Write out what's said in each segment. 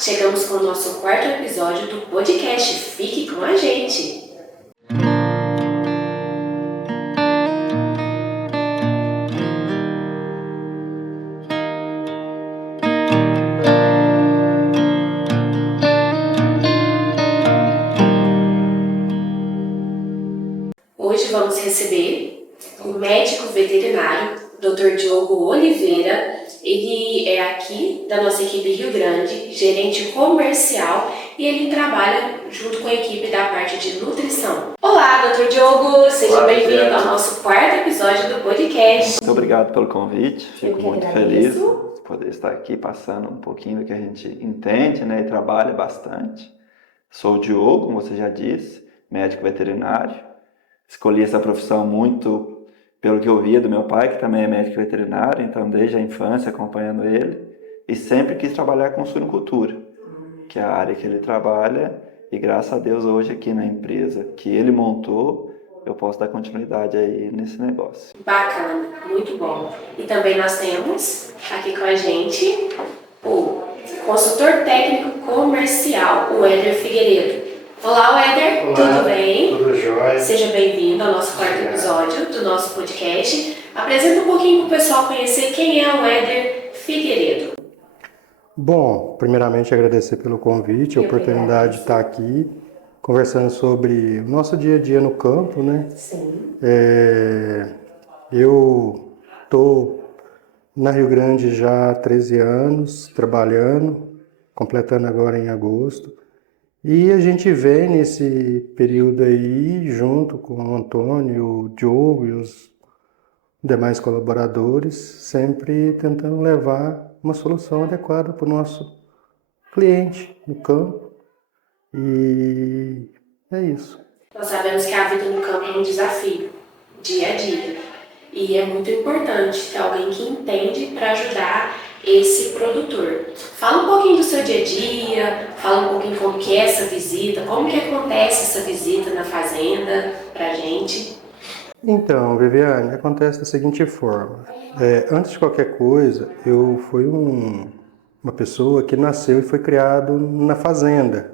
chegamos com o nosso quarto episódio do podcast. Fique com a gente! Hoje vamos receber o médico veterinário, Dr. Diogo Oliveira. Ele é aqui da nossa equipe Rio Grande, gerente comercial, e ele trabalha junto com a equipe da parte de nutrição. Olá, Dr. Diogo, seja bem-vindo ao nosso quarto episódio do podcast. Muito obrigado pelo convite, fico muito feliz de poder estar aqui passando um pouquinho do que a gente entende, e trabalha bastante. Sou o Diogo, como você já disse, médico veterinário. Escolhi essa profissão muito pelo que eu via do meu pai, que também é médico veterinário, então desde a infância acompanhando ele, e sempre quis trabalhar com suinocultura, que é a área que ele trabalha, e graças a Deus hoje aqui na empresa que ele montou, eu posso dar continuidade aí nesse negócio. Bacana, muito bom. E também nós temos aqui com a gente o consultor técnico comercial, o Éder Figueiredo. Olá, Éder, tudo bem? Tudo jóia. Seja bem-vindo ao nosso quarto episódio do nosso podcast. Apresenta um pouquinho para o pessoal conhecer quem é o Éder Figueiredo. Bom, primeiramente agradecer pelo convite, a oportunidade de estar aqui conversando sobre o nosso dia a dia no campo, né? Sim. Eu estou na Rio Grande já há 13 anos, trabalhando, completando agora em agosto. E a gente vem nesse período aí, junto com o Antônio, o Diogo e os demais colaboradores, sempre tentando levar uma solução adequada para o nosso cliente no campo. E é isso. Nós sabemos que a vida no campo é um desafio, dia a dia. E é muito importante ter alguém que entende para ajudar esse produtor. Fala um pouquinho do seu dia a dia, fala um pouquinho como que é essa visita, como que acontece essa visita na fazenda pra gente. Então, Viviane, acontece da seguinte forma. Antes de qualquer coisa, eu fui uma pessoa que nasceu e foi criado na fazenda,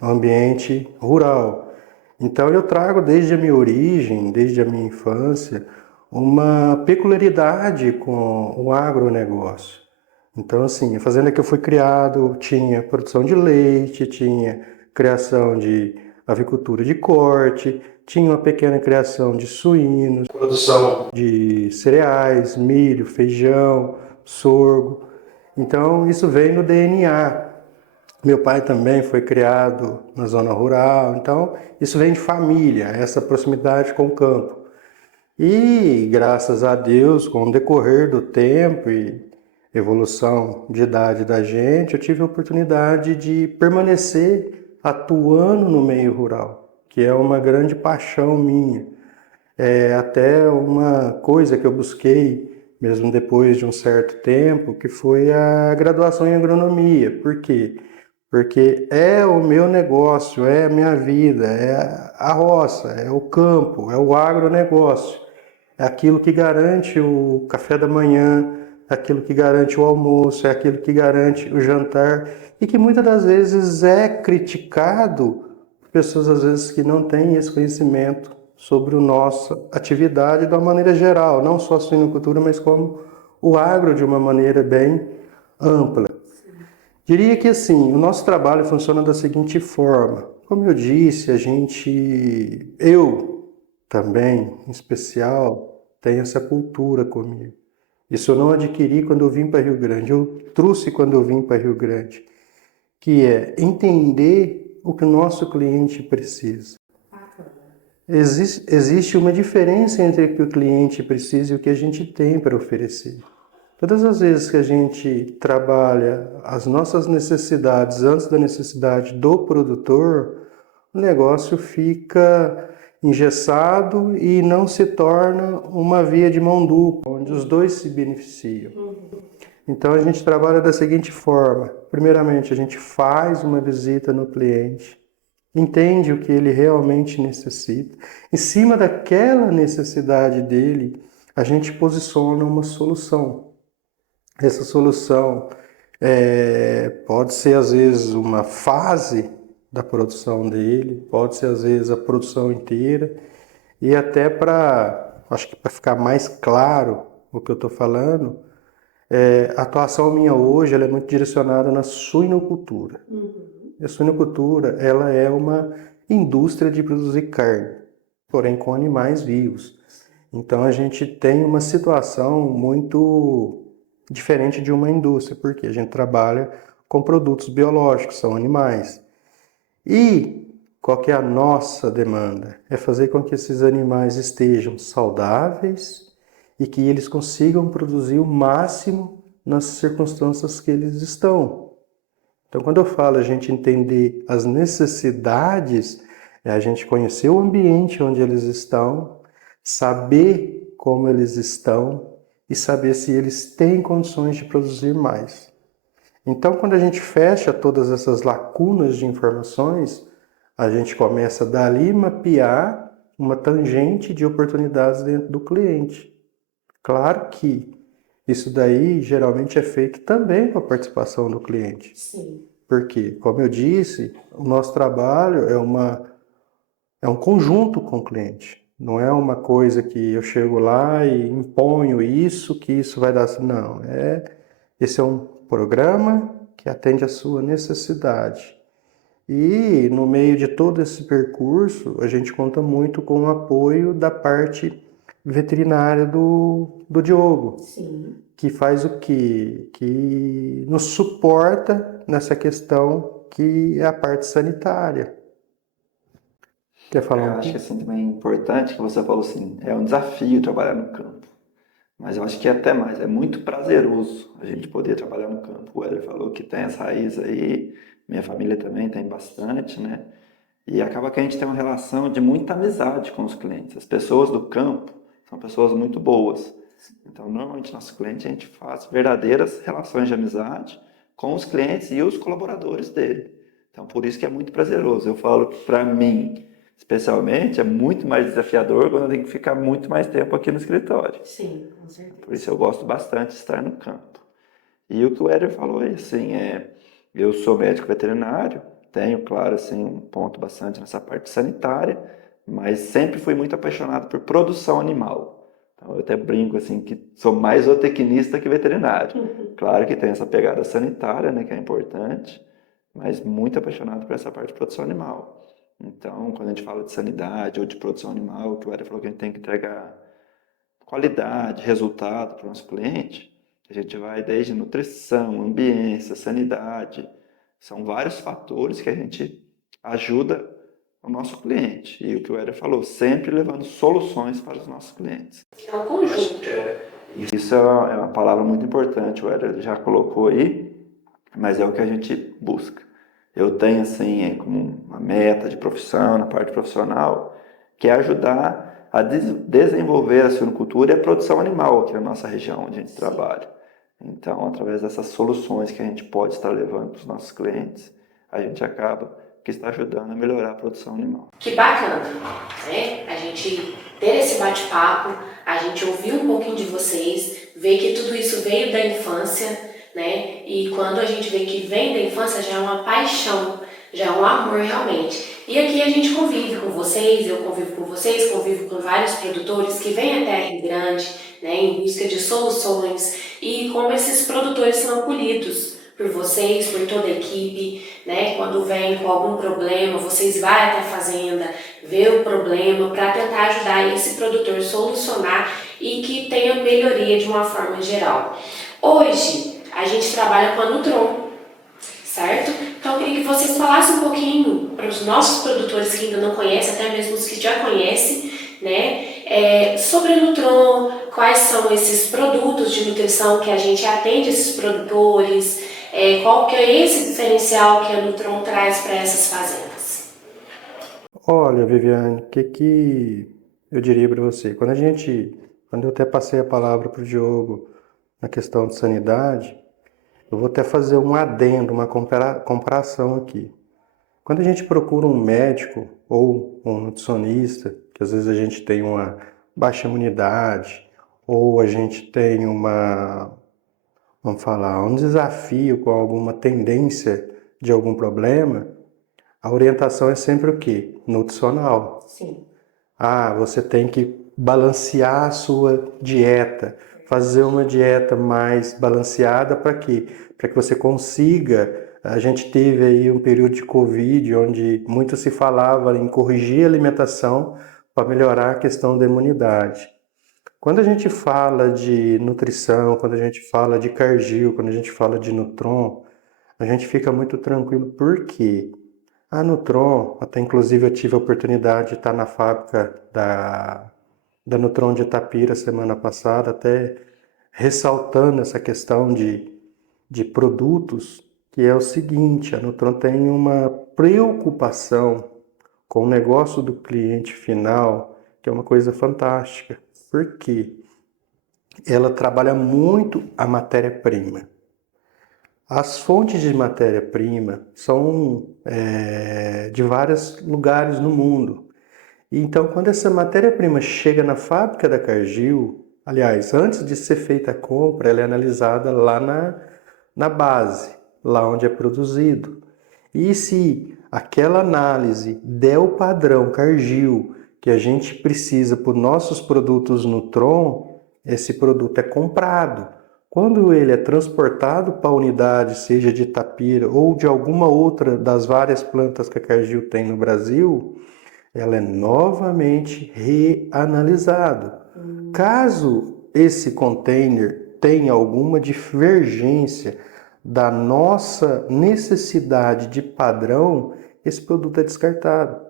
no ambiente rural. Então eu trago desde a minha origem, desde a minha infância, uma peculiaridade com o agronegócio. Então, assim, a fazenda que eu fui criado tinha produção de leite, tinha criação de avicultura de corte, tinha uma pequena criação de suínos, produção de cereais, milho, feijão, sorgo. Então, isso veio no DNA. Meu pai também foi criado na zona rural, então isso vem de família, essa proximidade com o campo. E, graças a Deus, com o decorrer do tempo e evolução de idade da gente, eu tive a oportunidade de permanecer atuando no meio rural, que é uma grande paixão minha. É até uma coisa que eu busquei, mesmo depois de um certo tempo, que foi a graduação em agronomia. Por quê? Porque é o meu negócio, é a minha vida, é a roça, é o campo, é o agronegócio. É aquilo que garante o café da manhã, é aquilo que garante o almoço, é aquilo que garante o jantar e que muitas das vezes é criticado por pessoas às vezes que não têm esse conhecimento sobre a nossa atividade de uma maneira geral, não só a suinocultura, mas como o agro de uma maneira bem ampla. Diria que assim, o nosso trabalho funciona da seguinte forma. Como eu disse, eu também, em especial, tenho essa cultura comigo. Isso eu não adquiri quando eu vim para Rio Grande, eu trouxe quando eu vim para Rio Grande, que é entender o que o nosso cliente precisa. Existe uma diferença entre o que o cliente precisa e o que a gente tem para oferecer. Todas as vezes que a gente trabalha as nossas necessidades antes da necessidade do produtor, o negócio fica engessado e não se torna uma via de mão dupla, onde os dois se beneficiam. Então a gente trabalha da seguinte forma. Primeiramente, a gente faz uma visita no cliente, entende o que ele realmente necessita. Em cima daquela necessidade dele, a gente posiciona uma solução. Essa solução, Pode ser às vezes uma fase da produção dele, pode ser às vezes a produção inteira, e até acho que para ficar mais claro o que eu estou falando, a atuação minha hoje ela é muito direcionada na suinocultura. E a suinocultura ela é uma indústria de produzir carne, porém com animais vivos. Então a gente tem uma situação muito diferente de uma indústria, porque a gente trabalha com produtos biológicos, são animais. E qual que é a nossa demanda? É fazer com que esses animais estejam saudáveis e que eles consigam produzir o máximo nas circunstâncias que eles estão. Então, quando eu falo a gente entender as necessidades, é a gente conhecer o ambiente onde eles estão, saber como eles estão e saber se eles têm condições de produzir mais. Então, quando a gente fecha todas essas lacunas de informações, a gente começa dali mapear uma tangente de oportunidades dentro do cliente. Claro que isso daí geralmente é feito também com a participação do cliente. Sim. Porque, como eu disse, o nosso trabalho é um conjunto com o cliente. Não é uma coisa que eu chego lá e imponho isso, que isso vai dar. Não, esse é um programa que atende à sua necessidade. E no meio de todo esse percurso, a gente conta muito com o apoio da parte veterinária do Diogo, Sim. que faz o quê? Que nos suporta nessa questão que é a parte sanitária. Quer falar Eu um acho que pouco? assim também é importante que você falou assim, é um desafio trabalhar no campo. Mas eu acho que é até mais, é muito prazeroso a gente poder trabalhar no campo. O Hélio falou que tem as raízes aí, minha família também tem bastante, né? E acaba que a gente tem uma relação de muita amizade com os clientes. As pessoas do campo são pessoas muito boas. Então, normalmente, nosso cliente, a gente faz verdadeiras relações de amizade com os clientes e os colaboradores dele. Então, por isso que é muito prazeroso. Eu falo que, para mim, especialmente, é muito mais desafiador quando eu tenho que ficar muito mais tempo aqui no escritório. Sim, com certeza. Por isso eu gosto bastante de estar no campo. E o que o Éder falou aí, assim, eu sou médico veterinário, tenho, claro, assim, um ponto bastante nessa parte sanitária, mas sempre fui muito apaixonado por produção animal. Então eu até brinco, assim, que sou mais zootecnista que veterinário. Claro que tem essa pegada sanitária, né, que é importante, mas muito apaixonado por essa parte de produção animal. Então, quando a gente fala de sanidade ou de produção animal, que o Éder falou que a gente tem que entregar qualidade, resultado para o nosso cliente, a gente vai desde nutrição, ambiência, sanidade. São vários fatores que a gente ajuda o nosso cliente. E o que o Éder falou, sempre levando soluções para os nossos clientes. É um conjunto. Isso é uma palavra muito importante, o Éder já colocou aí, mas é o que a gente busca. Eu tenho, assim, como uma meta de profissão, na parte profissional, que é ajudar a desenvolver a suinocultura e a produção animal aqui na nossa região onde a gente trabalha. Então, através dessas soluções que a gente pode estar levando para os nossos clientes, a gente acaba que está ajudando a melhorar a produção animal. Que bacana, né? A gente ter esse bate-papo, a gente ouvir um pouquinho de vocês, ver que tudo isso veio da infância, né? E quando a gente vê que vem da infância, já é uma paixão, já é um amor realmente. E aqui a gente convive com vocês, eu convivo com vocês, convivo com vários produtores que vêm até a Rio Grande, né, em busca de soluções, e como esses produtores são acolhidos por vocês, por toda a equipe, né? Quando vem com algum problema, vocês vão até a fazenda, ver o problema para tentar ajudar esse produtor a solucionar e que tenha melhoria de uma forma geral. Hoje, a gente trabalha com a Nutron, certo? Então, eu queria que vocês falassem um pouquinho para os nossos produtores que ainda não conhecem, até mesmo os que já conhecem, né? Sobre a Nutron, quais são esses produtos de nutrição que a gente atende esses produtores, qual que é esse diferencial que a Nutron traz para essas fazendas? Olha, Viviane, o que eu diria para você? Quando eu até passei a palavra para o Diogo na questão de sanidade, eu vou até fazer um adendo, uma comparação aqui. Quando a gente procura um médico ou um nutricionista, que às vezes a gente tem uma baixa imunidade, ou a gente tem vamos falar, um desafio com alguma tendência de algum problema, a orientação é sempre o quê? Nutricional. Sim. Ah, você tem que balancear a sua dieta, fazer uma dieta mais balanceada para quê? Para que você consiga. A gente teve aí um período de Covid onde muito se falava em corrigir a alimentação para melhorar a questão da imunidade. Quando a gente fala de nutrição, quando a gente fala de cardio, quando a gente fala de Nutron, a gente fica muito tranquilo. Por quê? A Nutron, até inclusive eu tive a oportunidade de estar na fábrica da Nutron de Itapira semana passada, até ressaltando essa questão de produtos, que é o seguinte, a Nutron tem uma preocupação com o negócio do cliente final, que é uma coisa fantástica. Por quê? Ela trabalha muito a matéria-prima. As fontes de matéria-prima são de vários lugares no mundo. Então, quando essa matéria-prima chega na fábrica da Cargill, aliás, antes de ser feita a compra, ela é analisada lá na base, lá onde é produzido. E se aquela análise der o padrão Cargill que a gente precisa para os nossos produtos Nutron, esse produto é comprado. Quando ele é transportado para a unidade, seja de Itapira ou de alguma outra das várias plantas que a Cargill tem no Brasil, ela é novamente reanalisado. Caso esse container tenha alguma divergência da nossa necessidade de padrão, esse produto é descartado.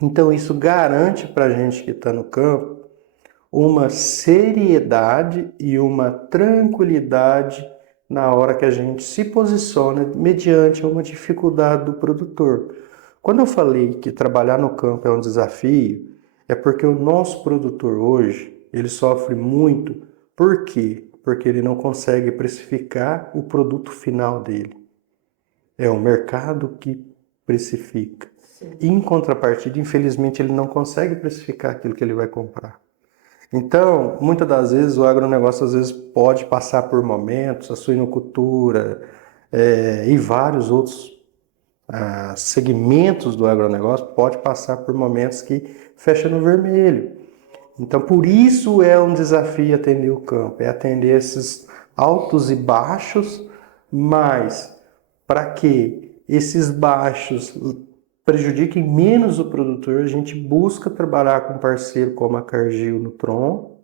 Então isso garante para a gente que está no campo uma seriedade e uma tranquilidade na hora que a gente se posiciona mediante uma dificuldade do produtor. Quando eu falei que trabalhar no campo é um desafio, é porque o nosso produtor hoje, ele sofre muito. Por quê? Porque ele não consegue precificar o produto final dele. É o mercado que precifica. Sim. Em contrapartida, infelizmente, ele não consegue precificar aquilo que ele vai comprar. Então, muitas das vezes, o agronegócio às vezes pode passar por momentos, a suinocultura e vários outros segmentos do agronegócio pode passar por momentos que fecha no vermelho. Então, por isso é um desafio atender o campo, é atender esses altos e baixos, mas para que esses baixos prejudiquem menos o produtor, a gente busca trabalhar com um parceiro como a Cargill Nutron,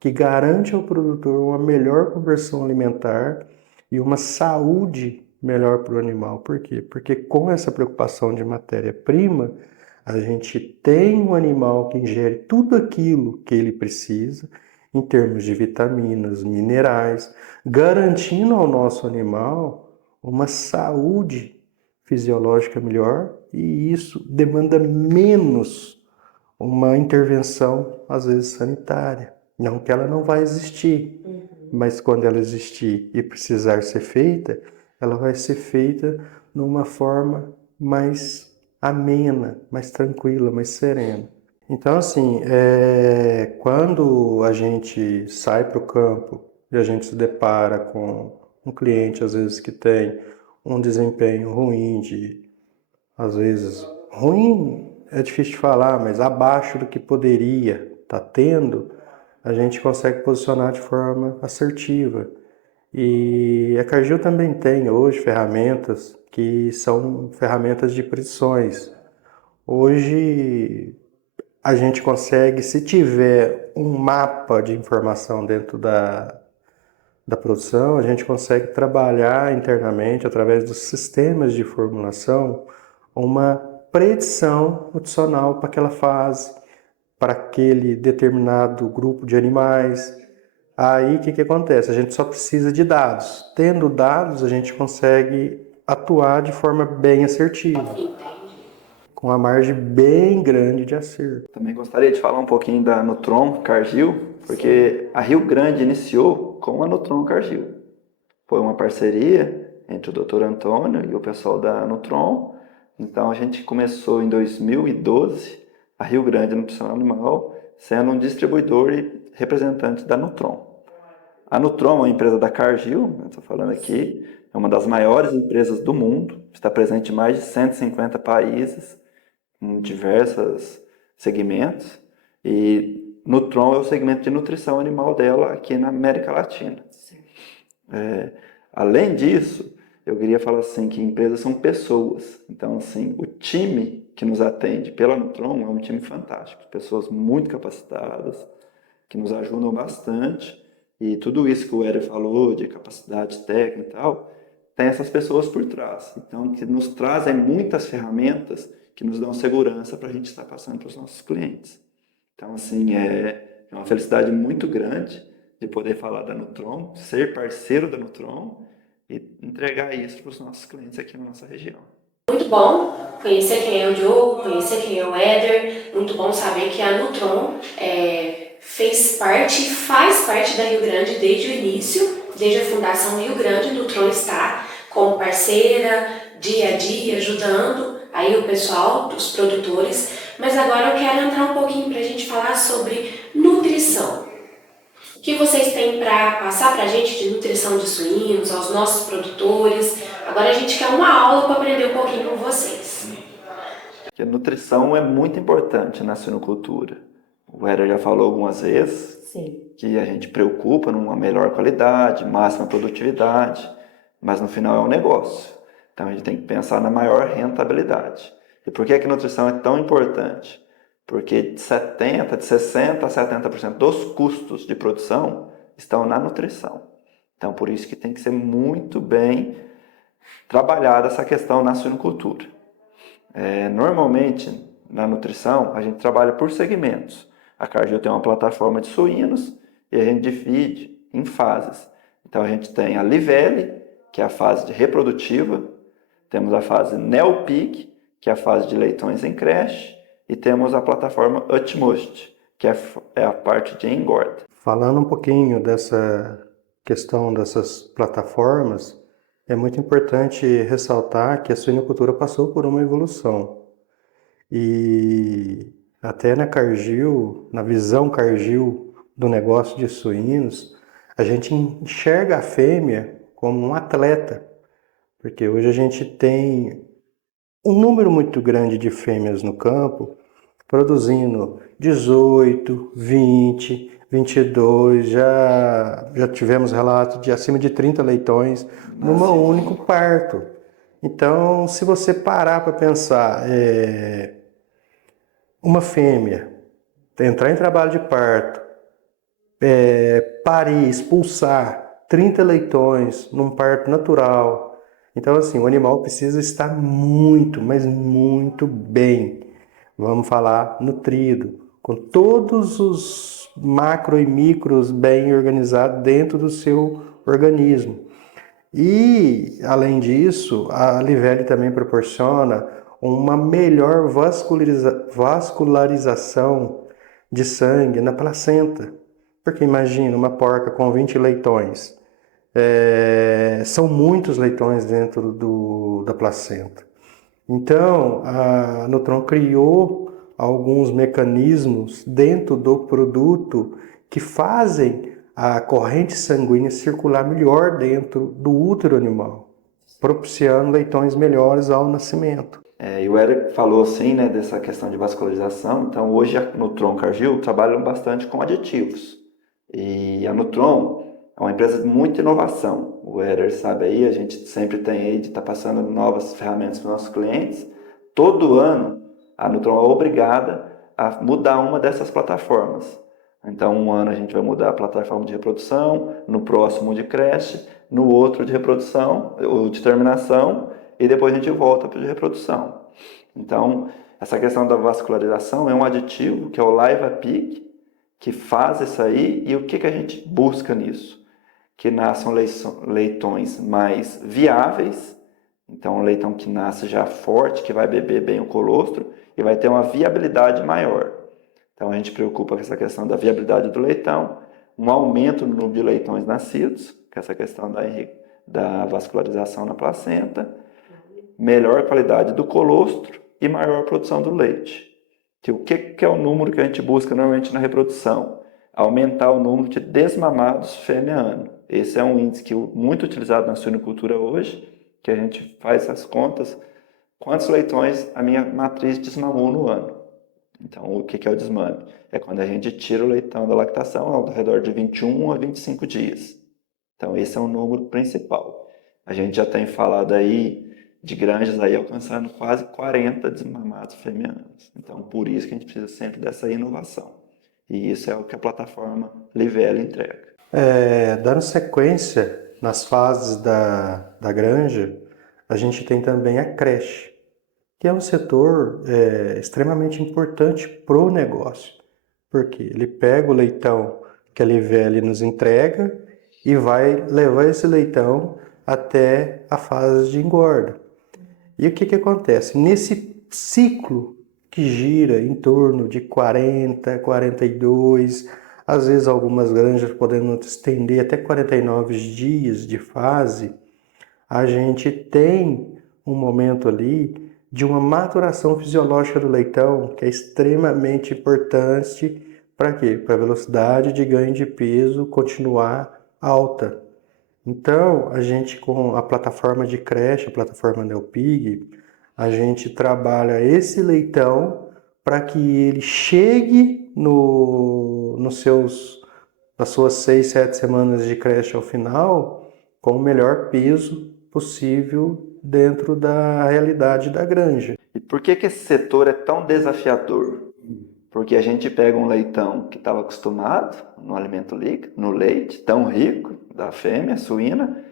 que garante ao produtor uma melhor conversão alimentar e uma saúde melhor para o animal. Por quê? Porque com essa preocupação de matéria-prima, a gente tem um animal que ingere tudo aquilo que ele precisa, em termos de vitaminas, minerais, garantindo ao nosso animal uma saúde fisiológica melhor, e isso demanda menos uma intervenção, às vezes sanitária. Não que ela não vai existir, mas quando ela existir e precisar ser feita, ela vai ser feita numa forma mais amena, mais tranquila, mais serena. Então, assim, quando a gente sai para o campo e a gente se depara com um cliente, às vezes, que tem um desempenho ruim, às vezes, ruim é difícil de falar, mas abaixo do que poderia estar tendo, a gente consegue posicionar de forma assertiva. E a Cargill também tem hoje ferramentas que são ferramentas de predições. Hoje a gente consegue, se tiver um mapa de informação dentro da produção, a gente consegue trabalhar internamente, através dos sistemas de formulação, uma predição nutricional para aquela fase, para aquele determinado grupo de animais. Aí o que acontece? A gente só precisa de dados. Tendo dados, a gente consegue atuar de forma bem assertiva, Entendi. com uma margem bem grande de acerto. Também gostaria de falar um pouquinho da Nutron Cargill, porque a Rio Grande iniciou com a Nutron Cargill. Foi uma parceria entre o Dr. Antônio e o pessoal da Nutron. Então a gente começou em 2012, a Rio Grande Nutrição Animal, sendo um distribuidor e representante da Nutron. A Nutron, uma empresa da Cargill, estou falando aqui, é uma das maiores empresas do mundo, está presente em mais de 150 países, em diversos segmentos, e Nutron é o segmento de nutrição animal dela aqui na América Latina. Além disso, eu queria falar assim que empresas são pessoas. Então, assim, o time que nos atende pela Nutron é um time fantástico, pessoas muito capacitadas, que nos ajudam bastante. E tudo isso que o Hélio falou de capacidade técnica e tal, tem essas pessoas por trás. Então, que nos trazem muitas ferramentas que nos dão segurança para a gente estar passando para os nossos clientes. Então, assim, é uma felicidade muito grande de poder falar da Nutron, ser parceiro da Nutron e entregar isso para os nossos clientes aqui na nossa região. Muito bom conhecer quem é o Diogo, conhecer quem é o Éder. Muito bom saber que a Nutron faz parte da Rio Grande desde o início, desde a Fundação Rio Grande. A Nutron está como parceira, dia a dia, ajudando aí o pessoal, os produtores. Mas agora eu quero entrar um pouquinho para a gente falar sobre nutrição. O que vocês têm para passar para a gente de nutrição de suínos, aos nossos produtores? Agora a gente quer uma aula para aprender um pouquinho com vocês. A nutrição é muito importante na suinocultura. O Hélio já falou algumas vezes que a gente preocupa numa melhor qualidade, máxima produtividade, mas no final é um negócio. Então a gente tem que pensar na maior rentabilidade. E por que a nutrição é tão importante? Porque de 60% a 70% dos custos de produção estão na nutrição. Então, por isso que tem que ser muito bem trabalhada essa questão na suinocultura. Normalmente, na nutrição, a gente trabalha por segmentos. A Cargill tem uma plataforma de suínos e a gente divide em fases. Então, a gente tem a Livelle, que é a fase de reprodutiva, temos a fase Neopeak, que é a fase de leitões em creche, e temos a plataforma Utmost, que é a parte de engorda. Falando um pouquinho dessa questão dessas plataformas, é muito importante ressaltar que a suinocultura passou por uma evolução. E até na Cargill, na visão Cargill do negócio de suínos, a gente enxerga a fêmea como um atleta, porque hoje a gente tem um número muito grande de fêmeas no campo, produzindo 18, 20, 22, já tivemos relato de acima de 30 leitões num único parto. Então, se você parar para pensar, uma fêmea entrar em trabalho de parto, parir, expulsar 30 leitões num parto natural. Então, assim, o animal precisa estar muito, mas muito bem. Vamos falar nutrido, com todos os macro e micros bem organizados dentro do seu organismo. E, além disso, a Livelle também proporciona uma melhor vascularização de sangue na placenta. Porque imagina uma porca com 20 leitões. São muitos leitões dentro da placenta. Então, a Nutron criou alguns mecanismos dentro do produto que fazem a corrente sanguínea circular melhor dentro do útero animal, propiciando leitões melhores ao nascimento. E o Eric falou assim, né, dessa questão de vascularização. Então, hoje a Nutron Cargill trabalha bastante com aditivos. E a Nutron é uma empresa de muita inovação. O Éder sabe aí, a gente sempre tem aí de estar passando novas ferramentas para os nossos clientes. Todo ano, a Nutron é obrigada a mudar uma dessas plataformas. Então, um ano a gente vai mudar a plataforma de reprodução, no próximo de creche, no outro de reprodução, ou de terminação, e depois a gente volta para de reprodução. Então, essa questão da vascularização é um aditivo que é o LivaPeak, que faz isso aí, e o que a gente busca nisso? Que nasçam leitões mais viáveis, então um leitão que nasce já forte, que vai beber bem o colostro e vai ter uma viabilidade maior. Então a gente preocupa com essa questão da viabilidade do leitão, um aumento no número de leitões nascidos, com essa questão da vascularização na placenta, melhor qualidade do colostro e maior produção do leite. O que é o número que a gente busca normalmente na reprodução? aumentar o número de desmamados fêmea ano. Esse é um índice muito utilizado na suinocultura hoje, que a gente faz as contas, quantos leitões a minha matriz desmamou no ano. Então, o que é o desmame? É quando a gente tira o leitão da lactação ao redor de 21 a 25 dias. Então, esse é o número principal. A gente já tem falado aí de granjas aí alcançando quase 40 desmamados fêmea-anos. Então, por isso que a gente precisa sempre dessa inovação. E isso é o que a plataforma Livelo entrega. Dando sequência nas fases da granja, a gente tem também a creche, que é um setor extremamente importante para o negócio, porque ele pega o leitão que a Livelo nos entrega e vai levar esse leitão até a fase de engorda. E o que acontece? Nesse ciclo que gira em torno de 40, 42, às vezes algumas granjas podendo estender até 49 dias de fase, a gente tem um momento ali de uma maturação fisiológica do leitão, que é extremamente importante para quê? Para a velocidade de ganho de peso continuar alta. Então, a gente com a plataforma de creche, a plataforma Neopig, a gente trabalha esse leitão para que ele chegue nas suas 6, 7 semanas de creche ao final com o melhor peso possível dentro da realidade da granja. E por que esse setor é tão desafiador? Porque a gente pega um leitão que estava acostumado no alimento líquido, no leite tão rico da fêmea suína,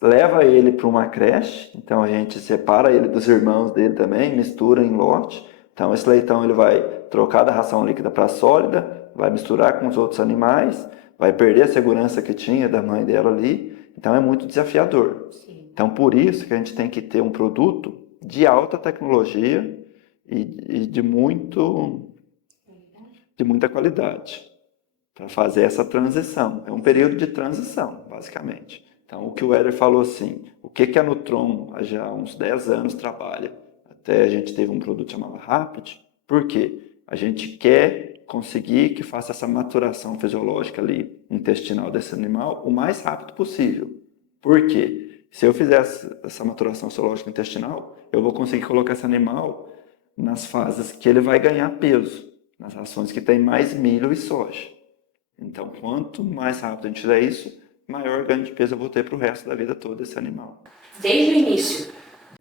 leva ele para uma creche, então a gente separa ele dos irmãos dele também, mistura em lote. Então esse leitão ele vai trocar da ração líquida para sólida, vai misturar com os outros animais, vai perder a segurança que tinha da mãe dela ali. Então é muito desafiador. Sim. Então por isso que a gente tem que ter um produto de alta tecnologia e de muita qualidade para fazer essa transição. É um período de transição, basicamente. Então, o que o Éder falou assim, o que a Nutron há já uns 10 anos trabalha? Até a gente teve um produto chamado Rapid. Por quê? A gente quer conseguir que faça essa maturação fisiológica ali, intestinal desse animal, o mais rápido possível. Por quê? Se eu fizer essa maturação fisiológica intestinal, eu vou conseguir colocar esse animal nas fases que ele vai ganhar peso, nas rações que tem mais milho e soja. Então, quanto mais rápido a gente fizer isso, maior ganho de peso eu vou ter para o resto da vida toda desse animal. Desde o início?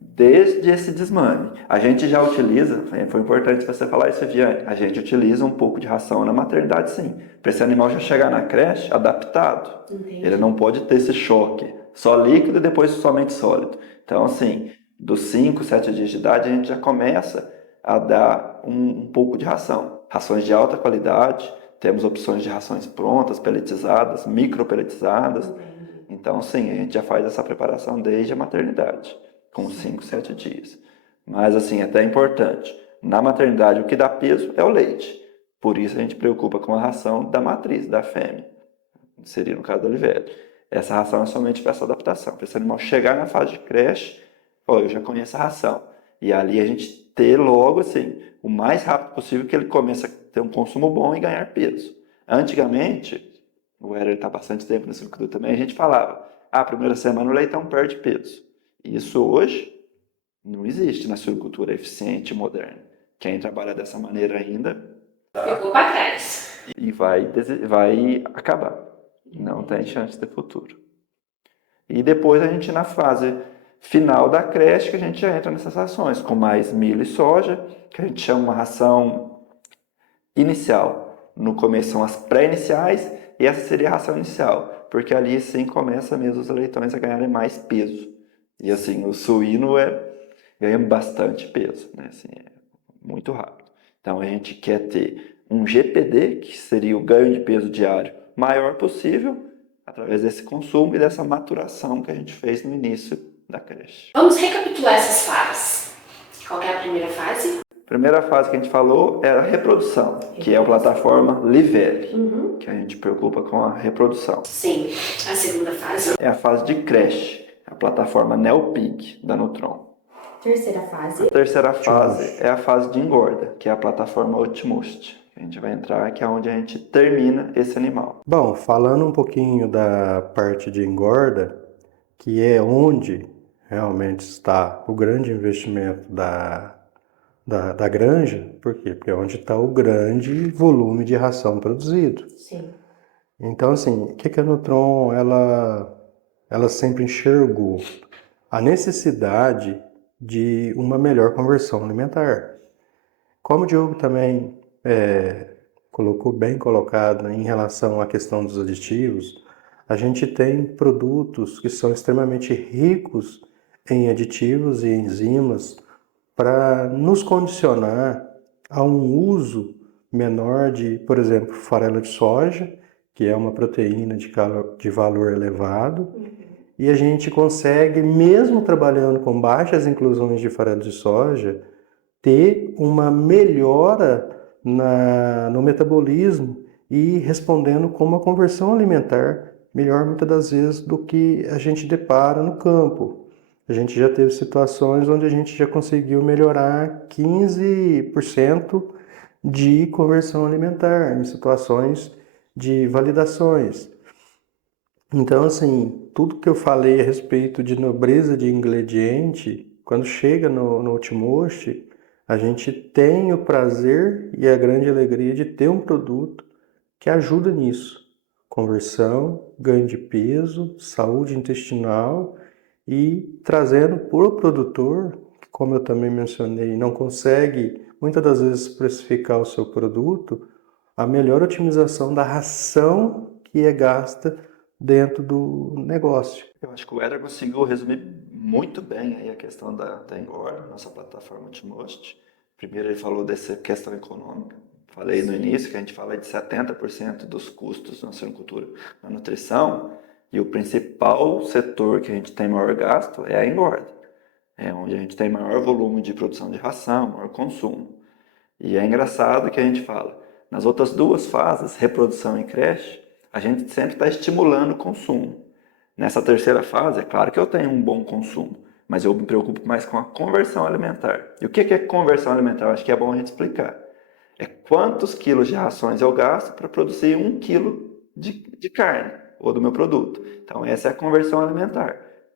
Desde esse desmame. A gente já utiliza, foi importante você falar isso, Viane, a gente utiliza um pouco de ração na maternidade, sim, para esse animal já chegar na creche adaptado. Entendi. Ele não pode ter esse choque, só líquido e depois somente sólido. Então, assim, dos 5, 7 dias de idade, a gente já começa a dar um pouco de ração. Rações de alta qualidade, temos opções de rações prontas, peletizadas, micropeletizadas. Então, sim, a gente já faz essa preparação desde a maternidade, com 5, 7 dias. Mas, assim, até importante, na maternidade o que dá peso é o leite. Por isso a gente preocupa com a ração da matriz, da fêmea. Seria no caso do Livelo. Essa ração é somente para essa adaptação. Para esse animal chegar na fase de creche, eu já conheço a ração. E ali a gente ter logo, assim, o mais rápido possível que ele comece a ter um consumo bom e ganhar peso. Antigamente, o Éder está há bastante tempo nesse suinocultura também, a gente falava, primeira semana o leitão perde peso. Isso hoje não existe na suinocultura eficiente e moderna. Quem trabalha dessa maneira ainda ficou para trás. E vai acabar. Não tem chance de futuro. E depois a gente, na fase final da creche, que a gente já entra nessas rações, com mais milho e soja, que a gente chama uma ração inicial. No começo são as pré-iniciais, e essa seria a ração inicial, porque ali sim começa mesmo os leitões a ganharem mais peso. E assim, o suíno ganha bastante peso, né? Assim, é muito rápido. Então a gente quer ter um GPD, que seria o ganho de peso diário maior possível, através desse consumo e dessa maturação que a gente fez no início da creche. Vamos recapitular essas fases. Qual é a primeira fase? A primeira fase que a gente falou é a reprodução, que é a plataforma Livelo, que a gente preocupa com a reprodução. Sim. A segunda fase? É a fase de creche, a plataforma Neopig da Nutron. Terceira fase? A terceira fase é a fase de engorda, que é a plataforma Optimust. A gente vai entrar, que é onde a gente termina esse animal. Bom, falando um pouquinho da parte de engorda, que é onde realmente está o grande investimento da granja, por quê? Porque é onde está o grande volume de ração produzido. Sim. Então, assim, o que a Nutron, ela sempre enxergou? A necessidade de uma melhor conversão alimentar. Como o Diogo também colocou bem colocado em relação à questão dos aditivos, a gente tem produtos que são extremamente ricos em aditivos e enzimas para nos condicionar a um uso menor de, por exemplo, farelo de soja, que é uma proteína de valor elevado, e a gente consegue, mesmo trabalhando com baixas inclusões de farelo de soja, ter uma melhora no metabolismo e respondendo com uma conversão alimentar melhor muitas das vezes do que a gente depara no campo. A gente já teve situações onde a gente já conseguiu melhorar 15% de conversão alimentar em situações de validações. Então, assim, tudo que eu falei a respeito de nobreza de ingrediente, quando chega no Ultimost, a gente tem o prazer e a grande alegria de ter um produto que ajuda nisso. Conversão, ganho de peso, saúde intestinal e trazendo para o produtor, que como eu também mencionei, não consegue muitas das vezes precificar o seu produto, a melhor otimização da ração que é gasta dentro do negócio. Eu acho que o Éder conseguiu resumir muito bem aí a questão da engorda, nossa plataforma Ultimost. Primeiro ele falou dessa questão econômica. Falei no início que a gente fala de 70% dos custos na suinocultura na nutrição, e o principal setor que a gente tem maior gasto é a engorda. É onde a gente tem maior volume de produção de ração, maior consumo. E é engraçado que a gente fala, nas outras duas fases, reprodução e creche, a gente sempre está estimulando o consumo. Nessa terceira fase, é claro que eu tenho um bom consumo, mas eu me preocupo mais com a conversão alimentar. E o que é conversão alimentar? Eu acho que é bom a gente explicar. É quantos quilos de rações eu gasto para produzir 1 quilo de carne ou do meu produto. Então, essa é a conversão alimentar.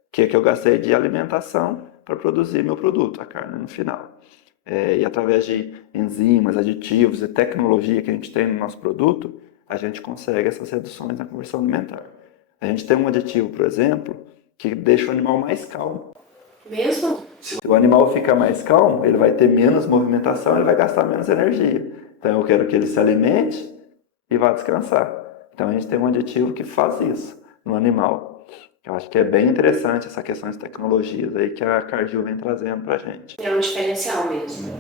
O que é que eu gastei de alimentação para produzir meu produto, a carne no final. E através de enzimas, aditivos e tecnologia que a gente tem no nosso produto, a gente consegue essas reduções na conversão alimentar. A gente tem um aditivo, por exemplo, que deixa o animal mais calmo. Mesmo? Se o animal fica mais calmo, ele vai ter menos movimentação, ele vai gastar menos energia. Então eu quero que ele se alimente e vá descansar. Então a gente tem um aditivo que faz isso no animal. Eu acho que é bem interessante essa questão de tecnologias aí que a Cargill vem trazendo pra gente. É um diferencial mesmo.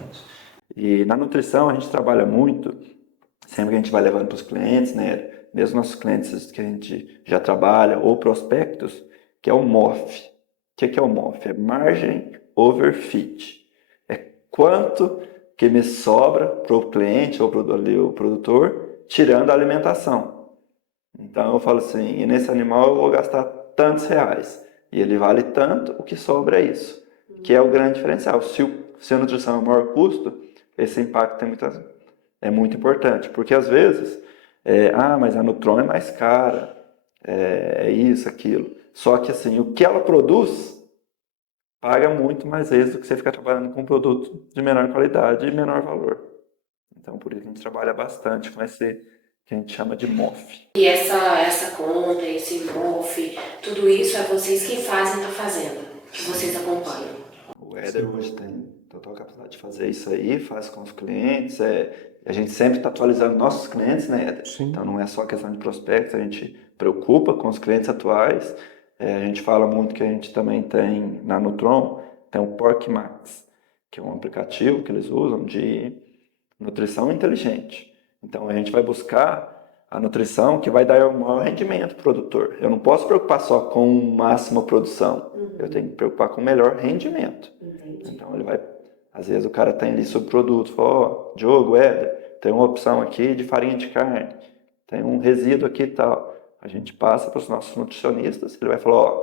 E na nutrição a gente trabalha muito, sempre que a gente vai levando para os clientes, né? Mesmo nossos clientes que a gente já trabalha, ou prospectos, que é o MOF. O que é o MOF? É Margin Over Feed. É quanto que me sobra para o cliente ou para o produtor, tirando a alimentação. Então eu falo assim, e nesse animal eu vou gastar tantos reais. E ele vale tanto, o que sobra é isso. Que é o grande diferencial. Se a nutrição é o maior custo, esse impacto é muito importante. Porque às vezes, mas a Nutron é mais cara, é isso, aquilo. Só que assim, o que ela produz paga muito mais vezes do que você ficar trabalhando com um produto de menor qualidade e menor valor. Então por isso a gente trabalha bastante com esse que a gente chama de MOF. E essa conta, esse MOF, tudo isso é vocês que fazem na fazenda, que vocês acompanham. O Éder hoje tem total capacidade de fazer isso aí, faz com os clientes. A gente sempre está atualizando nossos clientes, né, Éder? Sim. Então não é só questão de prospectos, a gente preocupa com os clientes atuais. A gente fala muito que a gente também tem na Nutron, tem o Pork Max, que é um aplicativo que eles usam de nutrição inteligente. Então a gente vai buscar a nutrição que vai dar o maior rendimento para o produtor. Eu não posso preocupar só com máxima produção, eu tenho que preocupar com o melhor rendimento. Então ele vai, às vezes o cara tem ali subproduto, fala, Diogo, Éder, tem uma opção aqui de farinha de carne, tem um resíduo aqui e tal. A gente passa para os nossos nutricionistas, ele vai falar,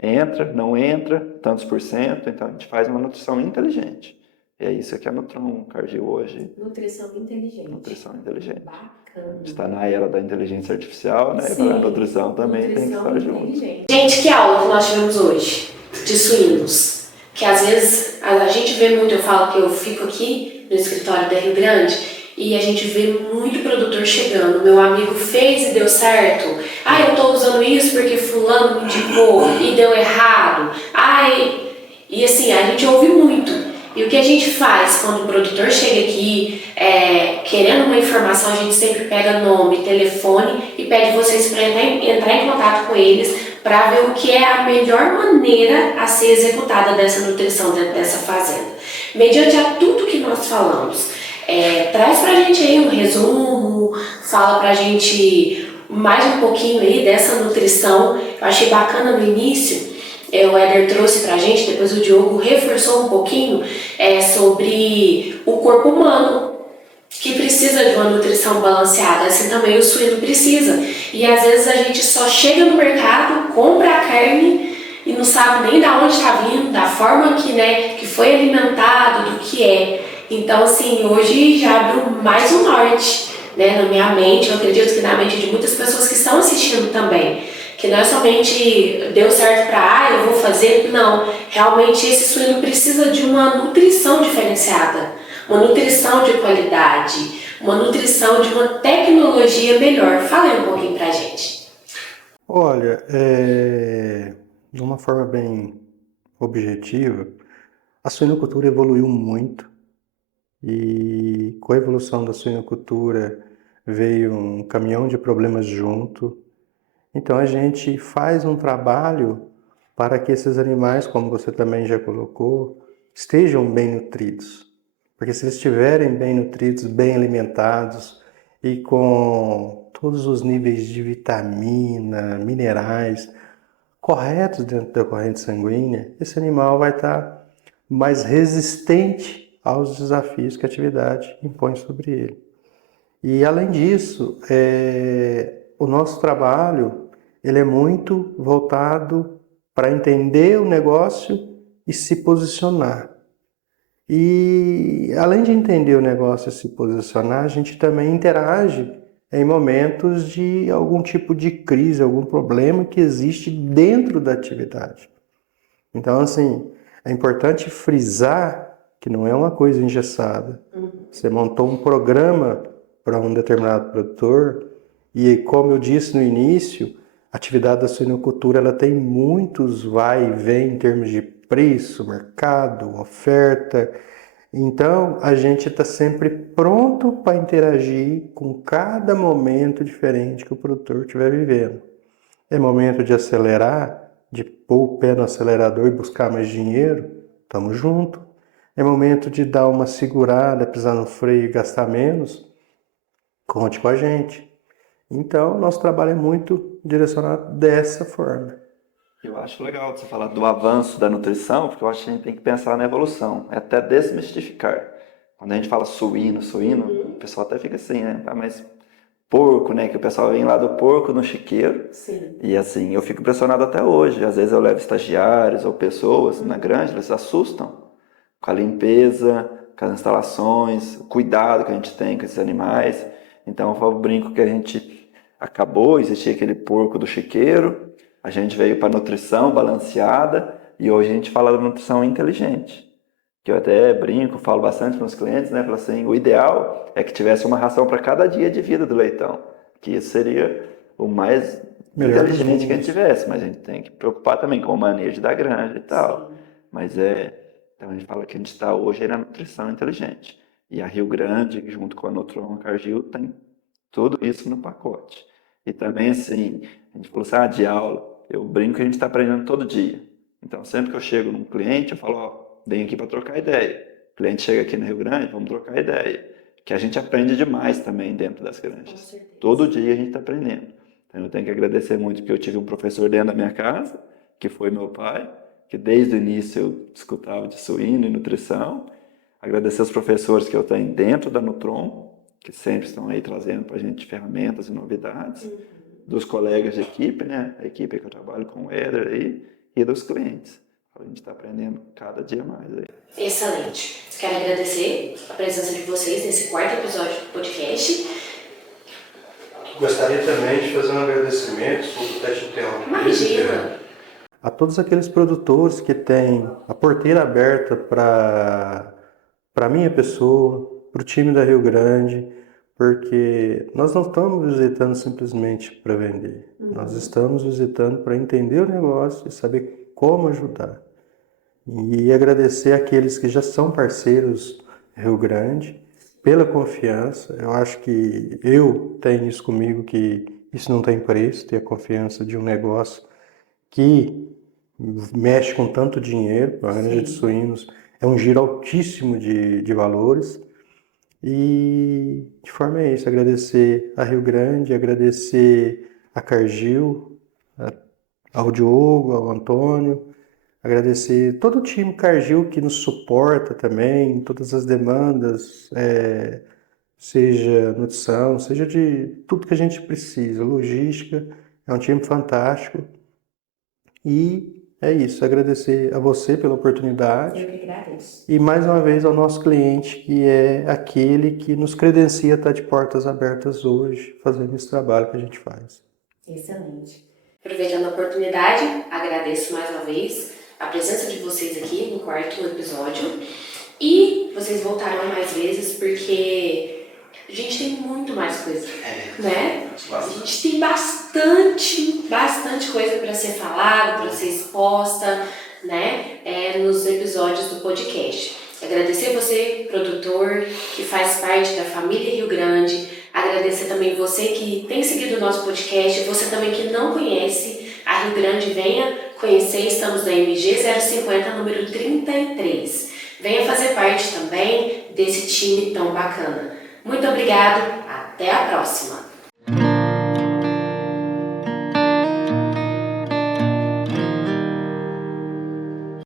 entra, não entra, tantos por cento, então a gente faz uma nutrição inteligente. É isso que é Nutron Cardio hoje. Nutrição inteligente. Nutrição inteligente. Bacana. Está na era da inteligência artificial, né? Sim, E a nutrição também tem que estar junto. Gente, que aula que nós tivemos hoje de suínos? Que às vezes a gente vê muito, eu falo que eu fico aqui no escritório da Rio Grande e a gente vê muito produtor chegando. Meu amigo fez e deu certo. Ah, eu tô usando isso porque fulano me indicou e deu errado. Ai, e assim, a gente ouve muito. E o que a gente faz quando o produtor chega aqui querendo uma informação, a gente sempre pega nome, telefone e pede vocês para entrar em contato com eles para ver o que é a melhor maneira a ser executada dessa nutrição dentro dessa fazenda. Mediante a tudo que nós falamos, traz pra gente aí um resumo, fala pra gente mais um pouquinho aí dessa nutrição. Eu achei bacana no início, o Éder trouxe pra gente, depois o Diogo reforçou um pouquinho sobre o corpo humano, que precisa de uma nutrição balanceada, assim também o suíno precisa. E às vezes a gente só chega no mercado, compra a carne e não sabe nem de onde está vindo, da forma que foi alimentado, do que é. Então, assim, hoje já abriu mais um norte, né, na minha mente, eu acredito que na mente de muitas pessoas que estão assistindo também. Que não é somente deu certo para, eu vou fazer, não. Realmente esse suíno precisa de uma nutrição diferenciada, uma nutrição de qualidade, uma nutrição de uma tecnologia melhor. Fala aí um pouquinho pra gente. Olha, de uma forma bem objetiva, a suinocultura evoluiu muito e com a evolução da suinocultura veio um caminhão de problemas junto. Então a gente faz um trabalho para que esses animais, como você também já colocou, estejam bem nutridos. Porque se eles estiverem bem nutridos, bem alimentados e com todos os níveis de vitamina, minerais corretos dentro da corrente sanguínea, esse animal vai estar mais resistente aos desafios que a atividade impõe sobre ele. E além disso, o nosso trabalho ele é muito voltado para entender o negócio e se posicionar. E além de entender o negócio e se posicionar, a gente também interage em momentos de algum tipo de crise, algum problema que existe dentro da atividade. Então, assim, é importante frisar que não é uma coisa engessada. Você montou um programa para um determinado produtor e, como eu disse no início, a atividade da suinocultura ela tem muitos vai e vem em termos de preço, mercado, oferta. Então, a gente está sempre pronto para interagir com cada momento diferente que o produtor estiver vivendo. É momento de acelerar, de pôr o pé no acelerador e buscar mais dinheiro? Estamos junto. É momento de dar uma segurada, pisar no freio e gastar menos? Conte com a gente. Então, nosso trabalho é muito direcionado dessa forma. Eu acho legal você falar do avanço da nutrição, porque eu acho que a gente tem que pensar na evolução, é até desmistificar. Quando a gente fala suíno, o pessoal até fica assim, né? Ah, mas porco, né? Que o pessoal vem lá do porco no chiqueiro. Sim. E assim, eu fico impressionado até hoje. Às vezes eu levo estagiários ou pessoas na granja, eles assustam com a limpeza, com as instalações, o cuidado que a gente tem com esses animais. Então eu brinco que a gente acabou, existia aquele porco do chiqueiro, a gente veio para a nutrição balanceada e hoje a gente fala da nutrição inteligente. Que eu até brinco, falo bastante para os clientes, né? Falo assim, o ideal é que tivesse uma ração para cada dia de vida do leitão. Que isso seria o mais Melhor inteligente que a gente tivesse, mas a gente tem que preocupar também com o manejo da granja e tal. Mas então a gente fala que a gente está hoje na nutrição inteligente. E a Rio Grande, junto com a Nutron Cargill, tem tudo isso no pacote. E também, assim, a gente falou assim, de aula, eu brinco que a gente está aprendendo todo dia. Então, sempre que eu chego num cliente, eu falo, ó, vem aqui para trocar ideia. O cliente chega aqui no Rio Grande, vamos trocar ideia. Que a gente aprende demais também dentro das granjas. Todo dia a gente está aprendendo. Então, eu tenho que agradecer muito porque eu tive um professor dentro da minha casa, que foi meu pai, que desde o início eu escutava de suíno e nutrição. Agradecer os professores que eu tenho dentro da Nutron, que sempre estão aí trazendo para a gente ferramentas e novidades. Dos colegas de equipe, né? A equipe que eu trabalho com o Éder aí, e dos clientes. A gente está aprendendo cada dia mais aí. Excelente. Quero agradecer a presença de vocês nesse 4º episódio do podcast. Gostaria também de fazer um agradecimento, desculpa até te interromper. Imagina. A todos aqueles produtores que têm a porteira aberta para a minha pessoa, para o time da Rio Grande, porque nós não estamos visitando simplesmente para vender. Nós estamos visitando para entender o negócio e saber como ajudar. E agradecer àqueles que já são parceiros Rio Grande pela confiança. Eu acho que eu tenho isso comigo, que isso não tem preço, ter a confiança de um negócio que mexe com tanto dinheiro. A granja de suínos é um giro altíssimo de valores. E de forma é isso, agradecer a Rio Grande, agradecer a Cargill, ao Diogo, ao Antônio, agradecer todo o time Cargill que nos suporta também, todas as demandas, seja nutrição, seja de tudo que a gente precisa, logística, é um time fantástico. E é isso, agradecer a você pela oportunidade. Eu que agradeço. E mais uma vez ao nosso cliente, que é aquele que nos credencia estar de portas abertas hoje, fazendo esse trabalho que a gente faz. Excelente. Aproveitando a oportunidade, agradeço mais uma vez a presença de vocês aqui no 4º episódio. E vocês voltarão mais vezes porque a gente tem muito mais coisa, né? A gente tem bastante coisa para ser falada, para ser exposta, né? Nos episódios do podcast. Agradecer você, produtor, que faz parte da família Rio Grande. Agradecer também você que tem seguido o nosso podcast. Você também que não conhece a Rio Grande, venha conhecer. Estamos na MG 050, número 33. Venha fazer parte também desse time tão bacana. Muito obrigado, até a próxima!